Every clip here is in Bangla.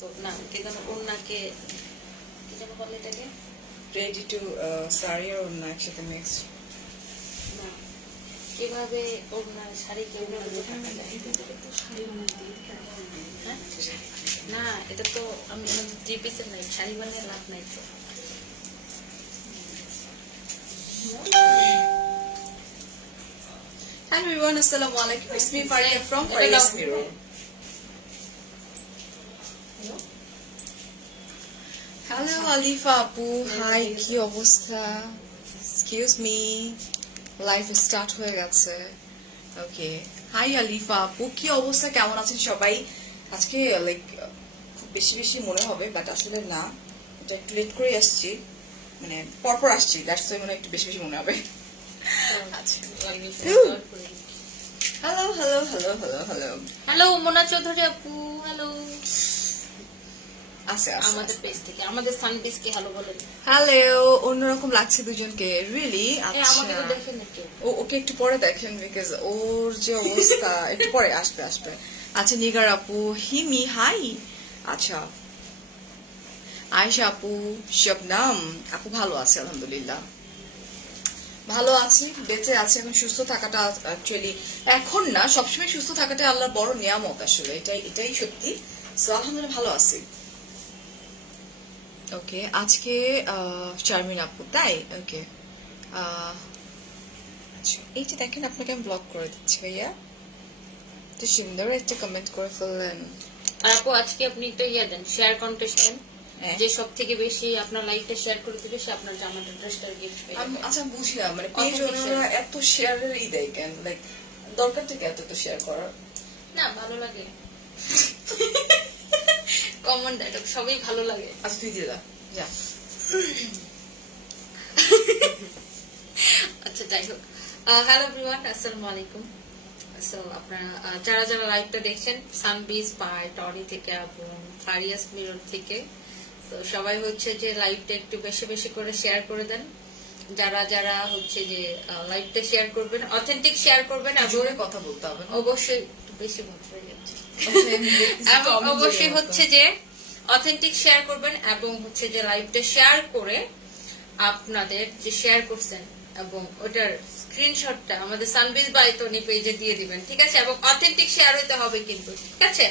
তো না কেন ওনাকে কি যেন বলে এটাকে রেডি টু শাড়ি আর ওনা একসাথে মিক্স না কিভাবে ওনা শাড়ি কেউ কাটা যায় না এটা তো আমি 3 পিসের নাই শাড়ি বানিয়ে লাভ নাই তো Hi everyone, assalamu alaikum. It's me Faria from Faria's Mirror. Hello Alifa Apu, hi ki obostha? Excuse me, live start hoye geche. Okay. Hi Alifa Apu, ki obostha kemon achen shobai? Ajke like খুব বেশি বেশি মনে হবে বাট আসলে না এটা একটু লেট করে আসছি মানে পরপর আসছি দ্যাটস ওয়াই মনে একটু বেশি বেশি মনে হবে hello hello hello hello hello hello Mona Chowdhury আপু হ্যালো আছে আমাদের পেজ থেকে আমাদের সানবিসকে হ্যালো বলেন হ্যালো অন্যরকম লাগছে দুজনকে রিয়েলি আচ্ছা আমাকে তো দেখেন নাকি ওকে একটু পরে দেখেন বিকজ ওর যে অবস্থা একটু পরে আসবে আসবে আচ্ছা নিগার আপু হিমি হাই আচ্ছা আয়েশা আপু শবনাম আপু ভালো আছে আলহামদুলিল্লাহ ভালো আছি বেঁচে আছে এবং সুস্থ থাকাটা অ্যাকচুয়ালি এখন না সবসময় সুস্থ থাকাটা আল্লাহর বড় নিয়ামত আসলে এটাই সত্যি সো আলহামদুলিল্লাহ ভালো আছি ওকে আজকে চারমিন আপু তাই ওকে আচ্ছা এই যে দেখেন আপনাকে আমি ব্লক করে দিচ্ছি ভাইয়া তো সুন্দর একটা কমেন্ট করে ফেললেন আর আপু আজকে আপনি একটা দেন শেয়ার কন্টেস্ট দেন যে সব থেকে বেশি আপনার লাইকটা শেয়ার করে দিবে সে আপনার জামাটা ড্রেসটা গিফট পেয়ে যাবে আচ্ছা বুঝি না মানে পেজ ওনারা এত শেয়ারেরই দেয় কেন লাইক দরকার থেকে এত শেয়ার করার না ভালো লাগে কমন ডায়লগ সবই ভালো লাগে আচ্ছা তুই দিয়ে দাও যা আচ্ছা যাই হোক হ্যালো এভরিওয়ান আসসালামু আলাইকুম সো আপনারা যারা যারা লাইভটা দেখছেন সানবিজ বাই টরি থেকে এবং ফারিয়াস মিরর থেকে তো সবাই হচ্ছে যে লাইভটা একটু বেশি বেশি করে শেয়ার করে দেন যারা যারা হচ্ছে যে লাইভটা শেয়ার করবেন অথেন্টিক শেয়ার করবেন আর জোরে কথা বলতে হবে অবশ্যই একটু বেশি বলতে হয়ে যাচ্ছে এবং অবশ্যই হচ্ছে যে অথেন্টিক শেয়ার করবেন এবং হচ্ছে যে লাইভটা শেয়ার করে আপনাদের যে শেয়ার করছেন এবং ওটার স্ক্রিনশটটা আমাদের সানবিজ বাইতনি পেজে দিয়ে দিবেন ঠিক আছে এবং অথেন্টিক শেয়ার হইতে হবে কিন্তু ঠিক আছে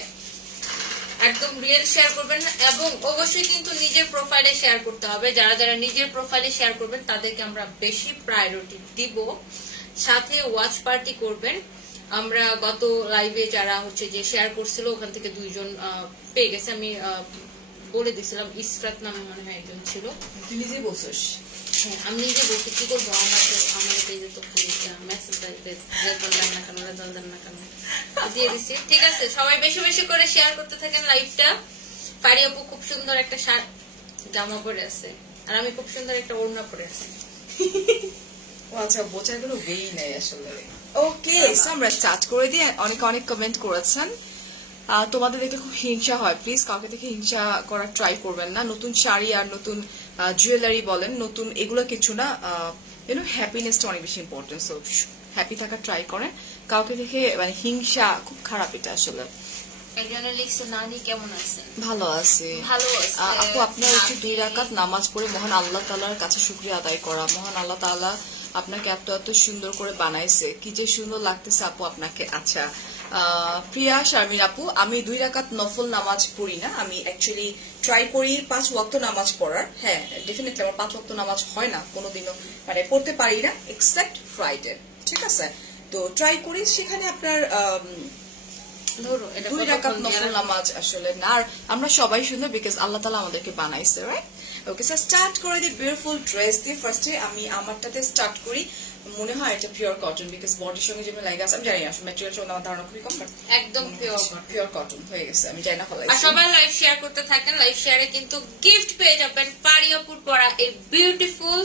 একদম রিয়েল শেয়ার করবেন এবং অবশ্যই কিন্তু নিজের প্রোফাইলে শেয়ার করতে হবে যারা যারা নিজের প্রোফাইলে শেয়ার করবেন তাদেরকে আমরা বেশি প্রায়োরিটি দিব সাথে ওয়াচ পার্টি করবেন আমরা গত লাইভে যারা হচ্ছে যে শেয়ার করছিল ওখান থেকে 2 জন পেয়ে গেছে আমি বলে দিছিলাম ইসরাত নামে মনে হয় একজন ছিল তুই নিজে বলছিস হ্যাঁ আমি নিজে বলছি কি করবো আমাদের পেজে তো মেসেজ না কেন দেন না কেন দিয়ে দিচ্ছি ঠিক আছে সবাই বেশি বেশি করে শেয়ার করতে থাকেন লাইভটা পারি আপু খুব সুন্দর একটা জামা পরে আছে আর আমি খুব সুন্দর একটা ওড়না পরে আছি ও আচ্ছা বোঝাগুলো বেই নাই আসলে ওকে সো আমরা স্টার্ট করে দিই অনেক অনেক কমেন্ট করেছেন তোমাদের দেখলে খুব হিংসা হয় প্লিজ কাউকে দেখে হিংসা করার ট্রাই করবেন না নতুন শাড়ি আর নতুন জুয়েলারি বলেন নতুন এগুলো কিছু না হ্যাপিনেসটা অনেক বেশি ইম্পর্টেন্ট সো হ্যাপি থাকার ট্রাই করেন কাউকে দেখে মানে হিংসা খুব খারাপ এটা আসলে ভালো আছে আপু আপনার একটু 2 রাকাত নামাজ পড়ে মহান আল্লাহ তাআলার কাছে শুকরিয়া আদায় করা মহান আল্লাহ তাআলা আপনাকে এত এত সুন্দর করে বানাইছে কি যে সুন্দর লাগতেছে আপু আপনাকে আচ্ছা প্রিয়া শারমিন আপু আমি 2 রাকাত নফল নামাজ পড়ি না আমি অ্যাকচুয়ালি ট্রাই করি 5 ওয়াক্ত নামাজ পড়ার হ্যাঁ ডেফিনেটলি আমার 5 ওয়াক্ত নামাজ হয় না কোনোদিনও মানে পড়তে পারি না এক্সেপ্ট ফ্রাইডে ঠিক আছে তো ট্রাই করি সেখানে আপনার 2 রাকাত নফল নামাজ আসলে না আর আমরা সবাই সুন্দর বিকজ আল্লাহ তাআলা আমাদেরকে বানাইছে রাইট ওকে স্যার স্টার্ট করে দি বিউটিফুল ড্রেস দিয়ে ফার্স্টে আমি আমারটাতে স্টার্ট করি মনে হয় এটা পিওর কটন বিকজ বডির সঙ্গে যেমন লাগে আছে আমি জানি না ম্যাটেরিয়াল সম্বন্ধে আমার ধারণা খুবই কম একদম পিওর কটন হয়ে গেছে আমি জানি না ফলাই আর সবাই লাইভ শেয়ার করতে থাকেন লাইভ শেয়ারে কিন্তু গিফট পেয়ে যাবেন পারিয়াপুর পরা এই বিউটিফুল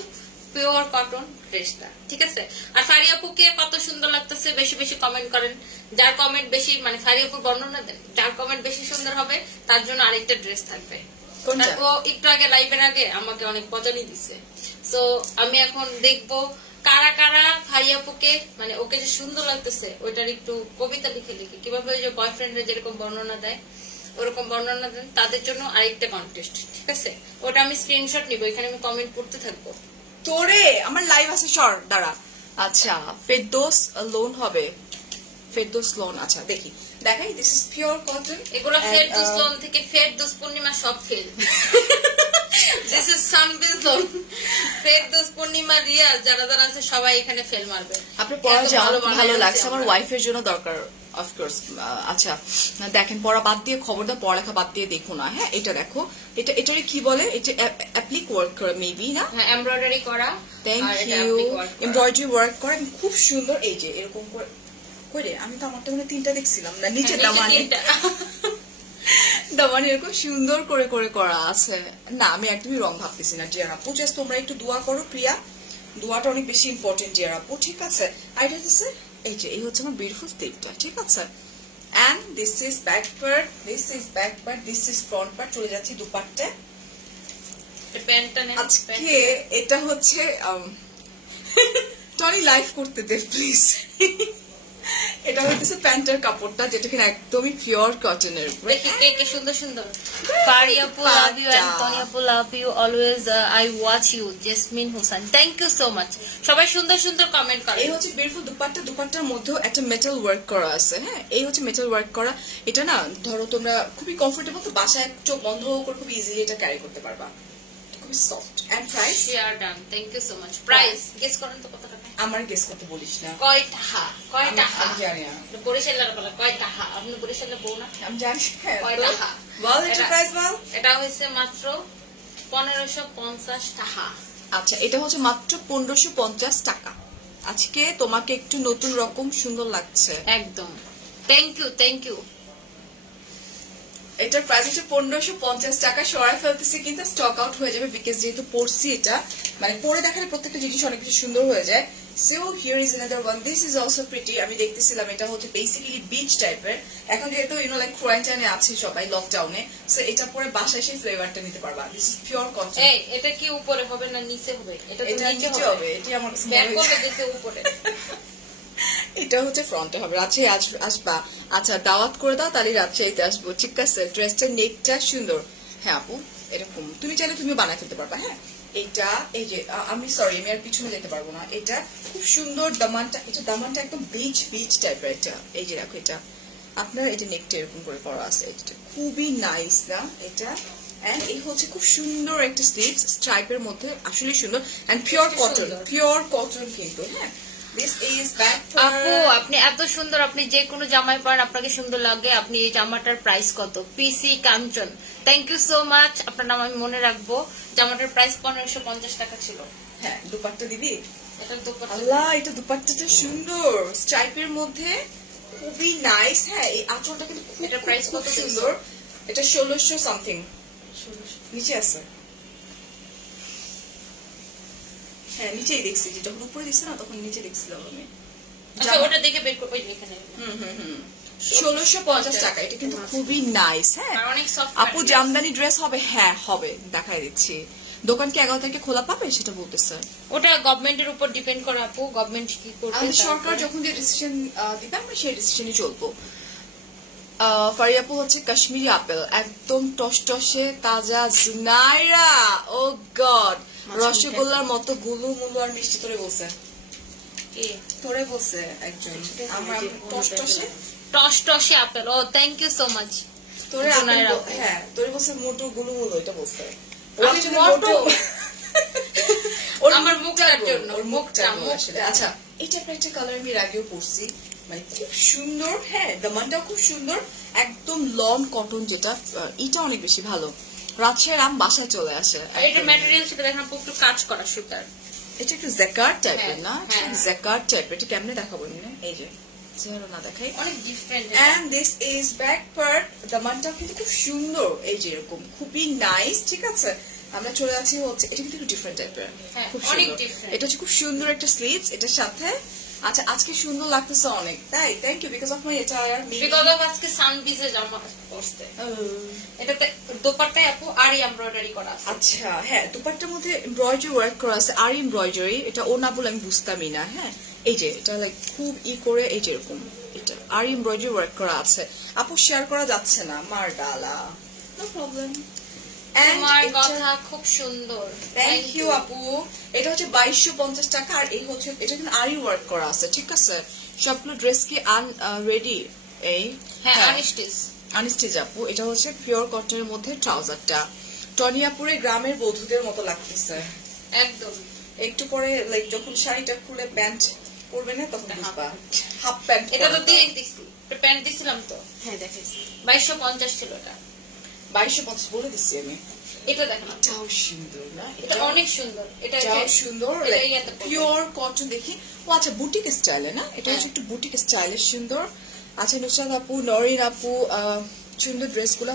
পিওর কটন ড্রেসটা ঠিক আছে আর ফারিয়াপুকে কত সুন্দর লাগতেছে বেশি বেশি কমেন্ট করেন যার কমেন্ট বেশি মানে ফারিয়াপুর বর্ণনা দেন যার কমেন্ট বেশি সুন্দর হবে তার জন্য আরেকটা ড্রেস থাকবে ও একটু আগে লাইভের আগে আমাকে অনেক পজানি দিচ্ছে সো আমি এখন দেখবো কারা কারা ফারিয়াপুকে মানে ওকে যে সুন্দর লাগতেছে ওইটার একটু কবিতা লিখে লিখে কিভাবে ওই যে বয়ফ্রেন্ডের যেরকম বর্ণনা দেয় ওরকম বর্ণনা দেন, তাদের জন্য আরেকটা কন্টেস্ট, ঠিক আছে? ওটা আমি স্ক্রিনশট নিব, এখানে আমি কমেন্ট করতে থাকবো। তোরে আমার লাইভ আছে সর দাঁড়া। আচ্ছা ফেরদৌস লোন হবে, ফেরদৌস লোন। আচ্ছা দেখি দেখাই, দিস ইজ পিওর কটন। এগুলো ফেরদৌস লোন থেকে ফেরদৌস পূর্ণিমা সব ফেল। দিস ইজ সানবিজ লোন, ফেরদৌস পূর্ণিমা রিয়াজ যারা যারা আছে সবাই এখানে ফেল মারবে। আপনার পড়া ভালো লাগছে, আমার ওয়াইফের জন্য দরকার অফকোর্স। আচ্ছা দেখেন, পড়া বাদ দিয়ে, খবরদার পড়ালেখা বাদ দিয়ে দেখো না, হ্যাঁ? এটা দেখো, এটারে কি বলে? এটা অ্যাপ্লিক ওয়ার্ক করা মেবি না? হ্যাঁ, এমব্রয়ডারি করা। Thank you. এমব্রয়ডারি ওয়ার্ক করা খুব সুন্দর। এই যে এরকম করে করে, আমি তো আমারটা মানে 3টা দেখছিলাম না, নিচে দামানি দামানি এরকম সুন্দর করে করে করা আছে। না আমি একদমই রং ভাবতেছি না ডিয়ার আপু, জাস্ট তোমরা একটু দোয়া করো প্রিয়া, দোয়াটা অনেক বেশি ইম্পর্টেন্ট ডিয়ার আপু, ঠিক আছে? আর এটা হচ্ছে এই যে, এই হচ্ছে আমার বিউটিফুল স্লিভটা, ঠিক আছে? And this is back part, this is back part, this is front part. চলে যাচ্ছি দুপাট্টা। আজকে এটা হচ্ছে টনি লাইভ করতে দে প্লিজ। এটা হচ্ছে প্যান্টের কাপড়টা, যেটা কিনা একদমই পিওর কটনের উপরে। দেখি কে কে সুন্দর সুন্দর। ফারি আপু লাভ ইউ, অ্যান্টনি আপু love you always, I watch you, Jesmin Hossain, thank you so much. সবাই সুন্দর সুন্দর কমেন্ট করে। এই হচ্ছে বিউটিফুল দুপাট্টা, দুপাট্টার মধ্যেও একটা মেটাল ওয়ার্ক করা আছে, হ্যাঁ? এই হচ্ছে মেটাল ওয়ার্ক করা। এটা না ধরো তোমরা খুবই কমফোর্টেবল, তো বাসায় চোখ বন্ধ করে খুব ইজিলি এটা ক্যারি করতে পারবা, খুবই soft. And price share done, thank you so much. Price guess করেন তো কত টাকা? আমার গেস করতে বলিস না। কয় টাকা? কয় টাকা? আমি জানি না। বরিশালের বলা কয় টাকা? আপনি বরিশালের বউ না? আমি জানি। কয় টাকা? বল এটা প্রাইস বল। এটা হইছে মাত্র 1550 টাকা। আচ্ছা এটা হচ্ছে মাত্র 1550 টাকা। আজকে তোমাকে একটু নতুন রকম সুন্দর লাগছে একদম। Thank you, thank you. এটার প্রাইস হচ্ছে 1550 টাকা। সরাই ফেলতেছি কিন্তু স্টক আউট হয়ে যাবে, বিকজ যেহেতু পরছি এটা, মানে পরে দেখালে প্রত্যেকটা জিনিস অনেক কিছু সুন্দর হয়ে যায়। So here is another one, this is also pretty. আমি দেখতেছিলাম এটা হচ্ছে বেসিক্যালি বিচ টাইপের। এখন যেহেতু লাইক কোয়ারেন্টাইনে আছে সবাই, লকডাউনে, সো এটা পরে বাসায় সেই ফ্লেভারটা নিতে পারবা। This is pure cotton. এই এটা কি উপরে হবে না নিচে হবে? এটা নিচে হবে। এটি আমার ব্যাক করে দিতে উপরে। এটা হচ্ছে ফ্রন্টে হবে। রাজশাহী আসবা? আচ্ছা দাওয়াত করে দাও, তাহলে রাজশাহীতে আসবো, ঠিক আছে? ড্রেসটার নেকটা সুন্দর। হ্যাঁ আপু এরকম তুমি চাইলে তুমিও বানায় ফেলতে পারবা। হ্যাঁ এটা এই যে আমি সরি আমি আর পিছনে যেতে পারবো না। এটা খুব সুন্দর দামানটা, এটা দামানটা একদম বিচ বিচ টাইপের। এটা এই যে দেখো, এটা আপনার এটা নেকটা এরকম করে করা আছে, এটা খুবই নাইস না এটা? এন্ড এই হচ্ছে খুব সুন্দর একটা স্লিভস স্ট্রাইপের মধ্যে, আসলে সুন্দর। And pure cotton, pure cotton কিন্তু। হ্যাঁ আপু আপনি এত সুন্দর, আপনি যে কোনো জামাই পান আপনাকে সুন্দর লাগে। আপনি এই জামাটার প্রাইস কত? পিসি কাঞ্চন, থ্যাংক ইউ সো মাচ। আপনার নাম আমি মনে রাখবো। জামাটার প্রাইস 1550 টাকা ছিল। হ্যাঁ দুপাট্টা দিবি? এটা দুপাট্টা। আল্লাহ এটা দুপাট্টাটা সুন্দর স্ট্রাইপের মধ্যে, খুবই নাইস। হ্যাঁ এই আঁচলটা কিন্তু খুব, এটা প্রাইস কত সুন্দর। এটা 1600 সামথিং, নিচে আছে। হ্যাঁ নিচেই দেখছি, যখন উপরে দিচ্ছে না তখন নিচে দেখছিলাম আমি। আচ্ছা ওটা দেখে বের করব এখানে। 1650 টাকা। এটা কিন্তু খুবই নাইস। হ্যাঁ অনেক সফট। আপু জামদানি ড্রেস হবে? হ্যাঁ হবে, দেখাই দিচ্ছি। দোকান কি 11 তারিখে খোলা পাবে সেটা বলতেছে? ওটা গভর্নমেন্টের উপর ডিপেন্ড করে আপু, গভর্নমেন্ট কি করবে। সরকার যখন যে ডিসিশন দিবে আমরা সেই ডিসিশনে চলবো। ফারি আপু হচ্ছে কাশ্মীরি আপেল, একদম টসটসে তাজা জুনাইরা। ও গড, রসগোল্লার মতো গুলু মুলু আর মিষ্টি। তোরে বলছে? তোরে বলছে একজন আমার টসটসে টসটসে আপেল। ও থ্যাংক ইউ সো মাচ। তোরে হ্যাঁ তোরে বলছে মোটু গুলু মুলু, এটা বলছে। আমার মুখটার জন্য, ওর মুখটা আসলে। আচ্ছা এটা একটা কালার আমি আগেও পরছি, মানে খুব সুন্দর। হ্যাঁ দামানটাও খুব সুন্দর, একদম লং কটন, যেটা এটা অনেক বেশি ভালো। রাজশাহীর আম বাসায় চলে আসে। এটা ম্যাটেরিয়াল সেটা দেখেন আপু, একটু কাজ করা সুতার। এটা একটু জ্যাকার্ড টাইপের না? জ্যাকার্ড টাইপের। এটা কেমনে দেখাবো না? এই যে চেহারা না দেখাই, অনেক different. And this is back part. দামানটা কিন্তু খুব সুন্দর, এই যে এরকম খুবই নাইস, ঠিক আছে? আমরা চলে যাচ্ছি হচ্ছে, এটা কিন্তু ডিফারেন্ট টাইপের, খুব সুন্দর। এটা হচ্ছে খুব সুন্দর একটা স্লিভস এটার সাথে। আচ্ছা আজকে সুন্দর লাগতেছে অনেক, তাই? Thank you, because of my attire. Because of আজকে সানবিজে জামা পরতে। এটাতে দোপাট্টায় আপু আরি এমব্রয়ডারি করা আছে। আচ্ছা হ্যাঁ দোপাট্টার মধ্যে এমব্রয়ডারি ওয়ার্ক করা আছে, আরি এমব্রয়ডারি। এটা ও না বলে আমি বুঝতামই না। হ্যাঁ এই যে এটা লাইক খুব করে, এই যে এরকম, এটা আর এমব্রয়ডারি ওয়ার্ক করা আছে আপু শেয়ার করা যাচ্ছে না মার ডালা নো প্রবলেম তোমার কথা খুব সুন্দর থ্যাংক ইউ আপু এটা হচ্ছে 2250 টাকা আর এই হচ্ছে এটা কিন্তু আরি ওয়ার্ক করা আছে ঠিক আছে সবগুলো ড্রেস কি রেডি এই হ্যাঁ আনস্টিচ আপু এটা হচ্ছে পিওর কটনের মধ্যে ট্রাউজারটা টনিয়াপুরে গ্রামের বধূদের মতো লাগতেছে একদম একটু পরে লাইক যখন শাড়িটা খুলে প্যান্ট পরবে না তখন বুঝবা হাফ প্যান্ট এটা তো দিয়ে দিছি প্যান্ট দিছিলাম তো হ্যাঁ দেখাইছি 2250 ছিল এটা 2250 বলে দিছি আমি এটা দেখেন এটাও সুন্দর না এটা অনেক সুন্দর এটাও সুন্দর পিওর কটন দেখি ও আচ্ছা বুটিক স্টাইলে না এটা হচ্ছে একটু বুটিক স্টাইলে সুন্দর আচ্ছা নুসরাত আপু নরিন আপু সুন্দর ড্রেসগুলো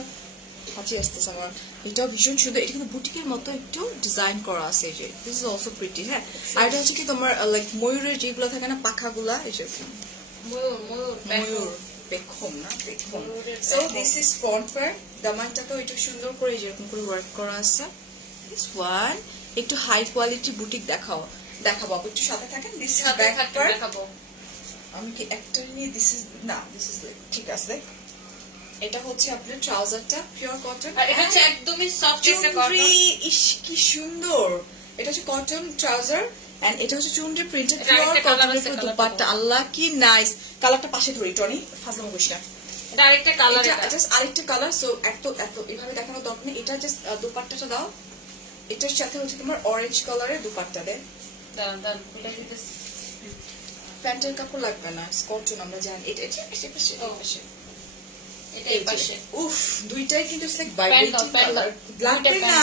হাঁচি আসতেছে আমার এটাও ভীষণ সুন্দর এটা কিন্তু বুটিকের মতো একটু ডিজাইন করা আছে এই যে দিস ইজ অলসো প্রিটি হ্যাঁ আর এটা হচ্ছে কি তোমার লাইক ময়ূরের যেগুলো থাকে না পাখাগুলা এই যে ময়ূর পেখম না পেখম so this is front part দামানটা তো একটু সুন্দর করে যেরকম করে ওয়ার্ক করা আছে দিস ওয়ান একটু হাই কোয়ালিটি বুটিক দেখাবো আপু একটু সাথে থাকেন দিস ইজ ব্যাক পার্ট দেখাবো আমি কি একটা নিয়ে দিস ইজ না দিস ইজ ঠিক আছে এটা হচ্ছে আপনার ট্রাউজারটা পিওর কটন আর এটা হচ্ছে একদমই সফট একটা কটন ইশ কি সুন্দর এটা হচ্ছে কটন ট্রাউজার এন্ড এটা হচ্ছে চুনরি প্রিন্টেড পিওর কটনের উপর দুপাট্টা আল্লাহ কি নাইস কালারটা পাশে ধরি টনি ফাজলামো করিস না এটা আরেকটা কালার এটা জাস্ট আরেকটা কালার সো এত এইভাবে দেখানো দরকার নেই এটা জাস্ট দুপাট্টাটা দাও এটার সাথে হচ্ছে তোমার অরেঞ্জ কালারের দুপাট্টা দে দাও এটা দিতে প্যান্টের কাপড় লাগবে না কটন আমরা জানি এটা পাশে এটাই পাশে উফ দুইটাই কিন্তু লাইক ভাইব্রেটিং কালার লাগবে না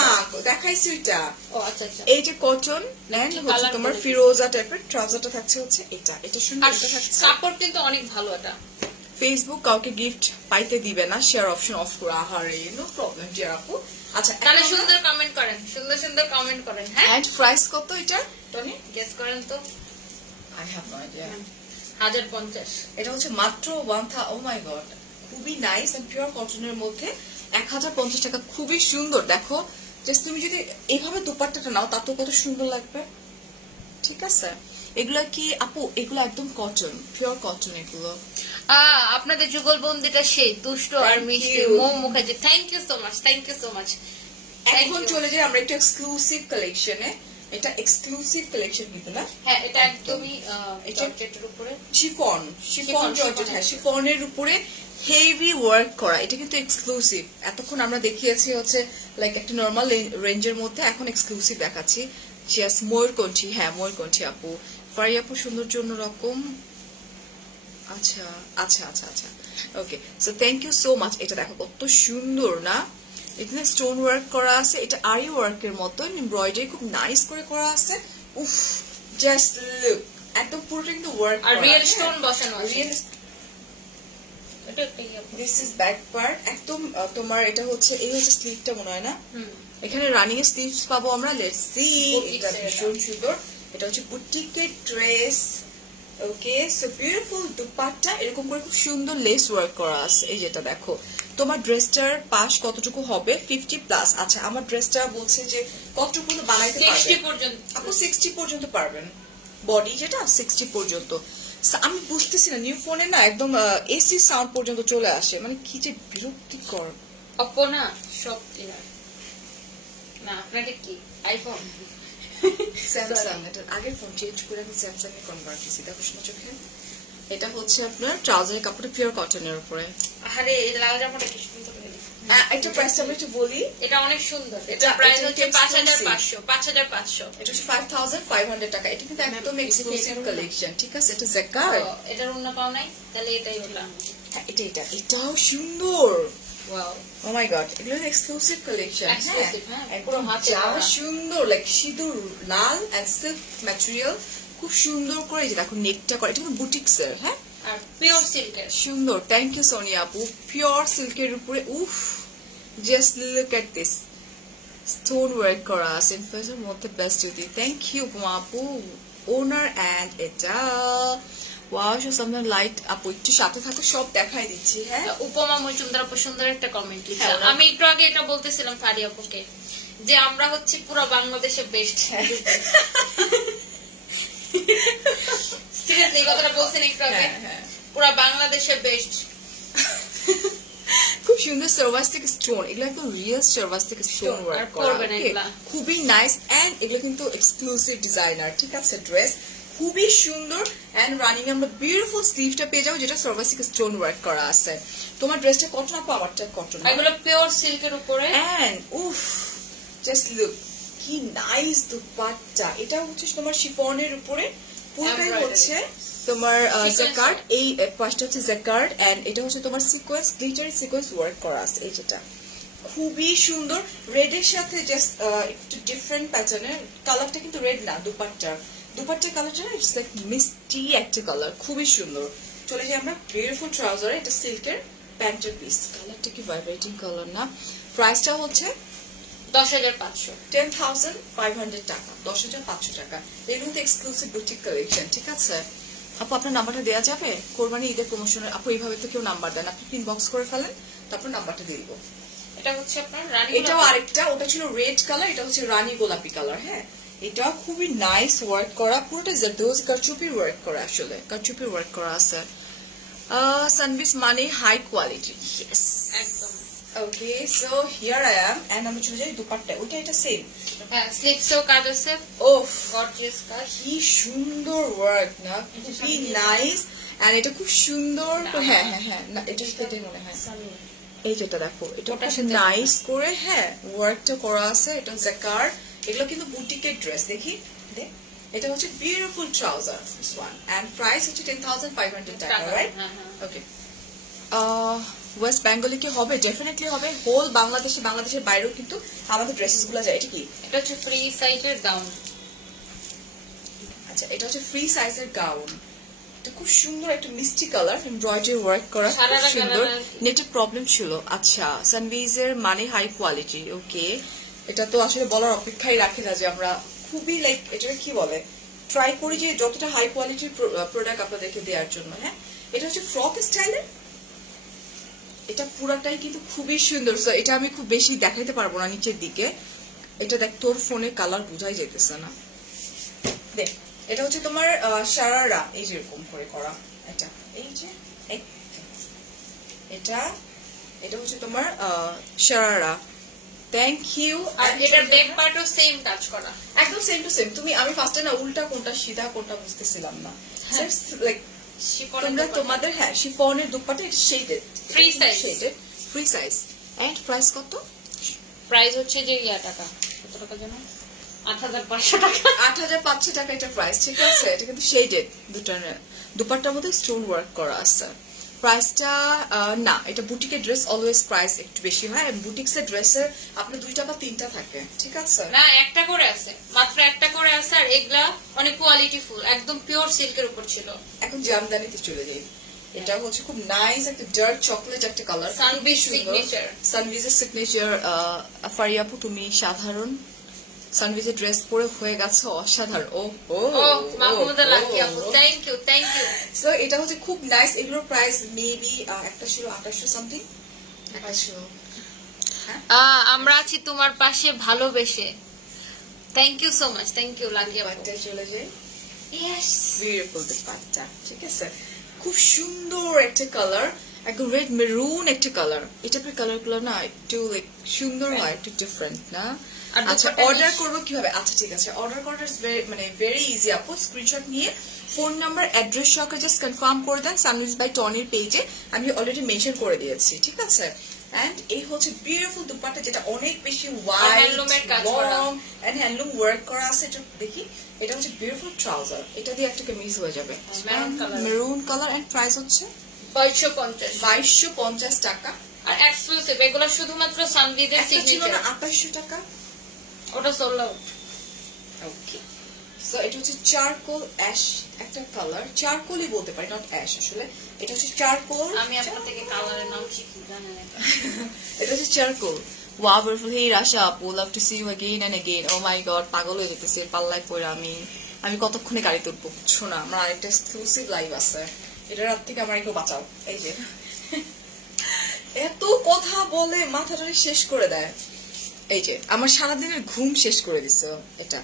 দেখাইছি ওইটা ও আচ্ছা আচ্ছা এই যে কটন এন্ড হচ্ছে তোমার ফিরোজা টাইপের ট্রাউজারটা থাকছে হচ্ছে এটা সুন্দর এটা থাকছে কাপড় কিন্তু অনেক ভালো এটা ফেসবুক কাউকে গিফট পাইতে দিবে না শেয়ার অপশন অফ করে আহারে নো প্রবলেম ডিয়ার আপু আচ্ছা তাহলে সুন্দর কমেন্ট করেন হ্যাঁ এন্ড প্রাইস কত এটা টনি গেস করেন তো আই হ্যাভ নো আইডিয়া 1050 এটা হচ্ছে মাত্র 1000 ও মাই গড খুবই নাইস এন্ড পিওর কটনের মধ্যে 1050 টাকা খুবই সুন্দর দেখো জাস্ট তুমি যদি এইভাবে দুপাট্টাটা নাও তাতেও কত সুন্দর লাগবে ঠিক আছে এগুলা কি আপু এগুলো একদম কটন পিওর কটন এগুলো আপনাদের যুগলবন্দিটা সেই দুষ্ট আর মিষ্টি মো Mukherjee thank you so much এখন চলে যাই আমরা একটা এক্সক্লুসিভ কালেকশনে এটা এক্সক্লুসিভ কালেকশন কিন্তু না হ্যাঁ এটা একদমই জর্জেটের উপরে শিফন জর্জেট হ্যাঁ শিফনের উপরে হেভি ওয়ার্ক করা এটা কিন্তু এক্সক্লুসিভ এতক্ষণ আমরা দেখিয়েছি হচ্ছে লাইক একটা নরমাল রেঞ্জের মধ্যে এখন এক্সক্লুসিভ দেখাচ্ছি জাস্ট ময়ূরকণ্ঠী হ্যাঁ ময়ূরকণ্ঠী আপু ফারি আপু সৌন্দর্য অন্যরকম আচ্ছা okay so thank you so much এটা দেখো কত সুন্দর না এখানে স্টোন ওয়ার্ক করা আছে এটা আরি ওয়ার্কের মতো এমব্রয়ডারি খুব নাইস করে করা আছে উফ জাস্ট লুক একদম পুরোটা কিন্তু ওয়ার্ক আর রিয়েল স্টোন বসানো আছে দিস ইজ ব্যাক পার্ট একদম তোমার এটা হচ্ছে এই হচ্ছে স্লিভটা মনে হয় না এখানে রানিং এর স্লিভস পাবো আমরা লেটস সি এটা ভীষণ সুন্দর এটা হচ্ছে বুটিকের dress okay so beautiful dupatta এরকম করে খুব সুন্দর লেস ওয়ার্ক করা আছে এই যেটা দেখো তোমার ড্রেসটার পাশ কতটুকু হবে 50 প্লাস আচ্ছা আমার ড্রেসটা বলছে যে কতটুকু বানাইতে পারবে 60 পর্যন্ত আপু 60 পর্যন্ত পারবেন বডি যেটা 60 পর্যন্ত আমি বুঝতেছি না নিউ ফোনে না একদম এসি সাউন্ড পর্যন্ত চলে আসে মানে কি যে বিরক্তিকর অপো না সব না আপনাদের কি আইফোন স্যামসাং এটা আগের ফোন চেঞ্জ করে আমি স্যামসাং এ কনভার্ট করেছি দেখো শোনা চোখে এটা হচ্ছে আপনার ট্রাউজারের কাপড় পিওর কটনের উপরে আরে এই লাল জামাটা কি সুন্দর একটা প্রাইসটা আমি একটু বলি এটা অনেক সুন্দর এটা প্রাইস হচ্ছে 5500 এটা হচ্ছে 5500 টাকা এটা কিন্তু একদম এক্সক্লুসিভ কালেকশন ঠিক আছে এটা জাকার এটার অন্য পাও নাই তাহলে এটাই হলো হ্যাঁ এটাও সুন্দর ওয়াও ও মাই গড এগুলো এক্সক্লুসিভ কালেকশন একদম যা সুন্দর লাইক সিঁদুর লাল এন্ড সিল্ক ম্যাটেরিয়াল খুব সুন্দর করে এই যে দেখো নেকটা করে এটা কিন্তু বুটিক্সের হ্যাঁ আর পিওর সিল্কের সুন্দর থ্যাংক ইউ সোনিয়া আপু পিওর সিল্কের উপরে উফ just look at this stone work করা সিনফাসের মধ্যে বেস্ট যদি থ্যাংক ইউ আপু ওনার এন্ড এটা ওয়াও সামনে লাইট আপু একটু সাথে থাকো সব দেখাই দিচ্ছি হ্যাঁ উপমা মজুমদার আপু সুন্দর একটা কমেন্ট লিখছে আমি একটু আগে এটা বলতেছিলাম ফারি আপুকে যে আমরা হচ্ছে পুরো বাংলাদেশে বেস্ট সিরিয়াসলি কথাটা বলছেন একটু আগে পুরো বাংলাদেশের বেস্ট। খুব সুন্দর সার্ভাস্টিক স্টোন, এগুলো একদম রিয়েল সার্ভাস্টিক স্টোন ওয়ার্ক করা, খুবই নাইস এন্ড এগুলো কিন্তু এক্সক্লুসিভ ডিজাইনার, ঠিক আছে? ড্রেস খুবই সুন্দর এন্ড রানিং আমরা বিউটিফুল স্লিভটা পেয়ে যাবো যেটা সার্ভাস্টিক স্টোন ওয়ার্ক করা আছে। তোমার ড্রেসটা কটন আপু, আমারটা কটন, এগুলো পিওর সিল্কের উপরে এন্ড উফ জাস্ট লুক কি নাইস দুপাট্টা। এটা হচ্ছে তোমার শিফনের উপরে পুরোটাই হচ্ছে তোমার জ্যাকার্ড, এই পাশটা হচ্ছে জ্যাকার্ড এন্ড এটা হচ্ছে তোমার সিকোয়েন্স গ্লিটার সিকোয়েন্স ওয়ার্ক করা আছে। এই যেটা খুবই সুন্দর, রেড এর সাথে জাস্ট একটু ডিফারেন্ট প্যাটার্নের, কালারটা কিন্তু রেড না, দুপাট্টার কালারটা ইটস লাইক মিষ্টি একটা কালার, খুবই সুন্দর। চলে যাই আমরা বিউটিফুল ট্রাউজারে, এটা সিল্কের প্যান্টের পিস, কালারটা কি ভাইব্রেটিং কালার না। প্রাইসটা হচ্ছে 10,500 10,500 টাকা, 10,500 টাকা। এগুলো তো এক্সক্লুসিভ বুটিক কালেকশন, ঠিক আছে? আপু আপনার নাম্বারটা দেওয়া যাবে? কোরবানি ঈদের প্রমোশনের আপু এইভাবে তো কেউ নাম্বার দেন, আপনি পিন বক্স করে ফেলেন, তারপর নাম্বারটা দিয়ে দিব। এটা হচ্ছে আপনার রানী, এটাও আরেকটা, ওটা ছিল রেড কালার, এটা হচ্ছে রানী গোলাপি কালার। হ্যাঁ, এটা খুবই নাইস ওয়ার্ক করা, পুরোটা জারদোজ কারচুপি ওয়ার্ক করা, আসলে কারচুপি ওয়ার্ক করা আছে। সানভিস মানে হাই কোয়ালিটি, ইয়েস একদম। Okay, so here I am and আমি চলে যাই দুপাট্টা, ওটা এটা সেম, হ্যাঁ স্লিভসেও কাজ আছে, ওফ গর্জিয়াস কাজ, কি সুন্দর ওয়ার্ক না, খুবই নাইস এন্ড এটা খুব সুন্দর। হ্যাঁ হ্যাঁ হ্যাঁ, না এটা সেটাই মনে হয়। এই যেটা দেখো, এটা খুব নাইস করে হ্যাঁ ওয়ার্কটা করা আছে, এটা জ্যাকার্ড, এগুলো কিন্তু বুটিকের ড্রেস। দেখি এটা হচ্ছে beautiful trouser this one and price হচ্ছে 10,500 টাকা, রাইট? ওকে, ওয়েস্ট বেঙ্গলে কি হবে? ডেফিনেটলি হবে, হোল বাংলাদেশে, বাংলাদেশের বাইরেও কিন্তু আমাদের ড্রেসেস গুলো যায়। এটা কি? এটা হচ্ছে ফ্রি সাইজের গাউন। আচ্ছা, এটা হচ্ছে ফ্রি সাইজের গাউন, এটা খুব সুন্দর একটা মিষ্টি কালার, এমব্রয়ডারি ওয়ার্ক করা, খুব সুন্দর। নেটের প্রবলেম ছিল। আচ্ছা, সানভিজের মানে হাই কোয়ালিটি, ওকে। এটা তো আসলে বলার অপেক্ষাই রাখে না যে আমরা খুবই লাইক এটাকে কি বলে, ট্রাই করি যে যতটা হাই কোয়ালিটির প্রোডাক্ট আপনাদেরকে দেওয়ার জন্য। হ্যাঁ, এটা হচ্ছে ফ্রক স্টাইলের, এটা পুরাটাই কিন্তু খুবই সুন্দর। সো এটা আমি খুব বেশি দেখাইতে পারবো না নিচের দিকে, এটা দেখ তোর ফোনে কালার বোঝাই যেতেছে না। দেখ, এটা হচ্ছে তোমার শারারা, এই যে এরকম করে করা, এটা এই যে এটা এটা হচ্ছে তোমার শারারা। Thank you. আর এটার ব্যাক পার্টও সেম কাজ করা, একদম সেম টু সেম। তুমি আমি ফার্স্টে না উল্টা কোনটা সিধা কোনটা বুঝতেছিলাম না, লাইক তোমরা তোমাদের হ্যাঁ শিফনের দুপাট্টা, এটা shaded, free size, shaded free size. And price কত? প্রাইস হচ্ছে যে টাকা, কত টাকা জানো? 8,500 টাকা। 8,500 টাকা এটা প্রাইস, ঠিক আছে? এটা কিন্তু শেডেড, দুপাট্টার মধ্যে স্টোন ওয়ার্ক করা আছে। প্রাইসটা না, এটা বুটিকের ড্রেস অলওয়েজ প্রাইস একটু বেশি হয়, আর বুটিক্সের ড্রেসের আপনার 2টা বা 3টা থাকে, ঠিক আছে? না, একটা করে আছে, মাত্র একটা করে আছে, আর এগুলা অনেক কোয়ালিটি ফুল, একদম পিওর সিল্কের উপর ছিল। এখন জামদানিতে চলে যাই, এটা হচ্ছে খুব নাইস একটা ডার্ক চকলেট একটা কালার, সানভিজ সিগনেচার, সানভিজের সিগনেচার। ফারিয়াপু তুমি সাধারণ সানভিজের ড্রেস পরে হয়ে গেছে অসাধারণ। ও ও মাহমুদা লাকি আপু, thank you thank you. So এটা হচ্ছে খুব নাইস, এগুলোর প্রাইস মেবি একটা ছিল 2800 সামথিং। আমরা আছি তোমার পাশে ভালোবেসে। Thank you so much, thank you Lucky আপু। চলে যাই, ইয়েস বিউটিফুল দুপাট্টা, ঠিক আছে? খুব সুন্দর একটা কালার, একদম রেড মেরুন একটা কালার। এটা কালার গুলো না একটু লাইক সুন্দর হয়, একটু ডিফারেন্ট না? আচ্ছা, অর্ডার করবো কিভাবে? আচ্ছা ঠিক আছে, অর্ডার করাটা মানে ভেরি ইজি আপু। স্ক্রিনশট নিয়ে ফোন নাম্বার অ্যাড্রেস সহকারে জাস্ট কনফার্ম করে দেন সানভিজ বাই টনির পেজে, আমি অলরেডি মেনশন করে দিয়েছি, ঠিক আছে? এন্ড এই হচ্ছে বিউটিফুল দুপাট্টা, যেটা অনেক বেশি wide long and handloom work করা আছে। এটা দেখি, এটা হচ্ছে বিউটিফুল ট্রাউজার, এটা দিয়ে একটা মিস হয়ে যাবে, মেরুন কালার। এন্ড প্রাইস হচ্ছে 2250 টাকা। আর এক্সক্লুসিভ এগুলো শুধুমাত্র সানভিজের সিগনেচার। 2800 টাকা, ওটা সোল্ড আউট। ওকে, সো এটা হচ্ছে চারকোল অ্যাশ একটা কালার, চারকোলই বলতে পারি, নট অ্যাশ আসলে। এটা হচ্ছে চারকোল, আমি আপনার থেকে কালারের নাম শিখি, জানেন এটা? এটা হচ্ছে charcoal. Wow, beautiful. Hey Rasha আপু, love to see you again and again. Oh my God, পাগল হয়ে যেতেছে পাল্লায় পড়ে। আমি কতক্ষণে গাড়ি তুলবো, বুঝছো না? আমার আরেকটা এক্সক্লুসিভ লাইভ আছে, এটা রাত থেকে আমার একটু বাঁচাও। এই যে এত কথা বলে মাথাটা শেষ করে দেয়, এই যে আমার সারাদিনের ঘুম শেষ করে দিছে এটা।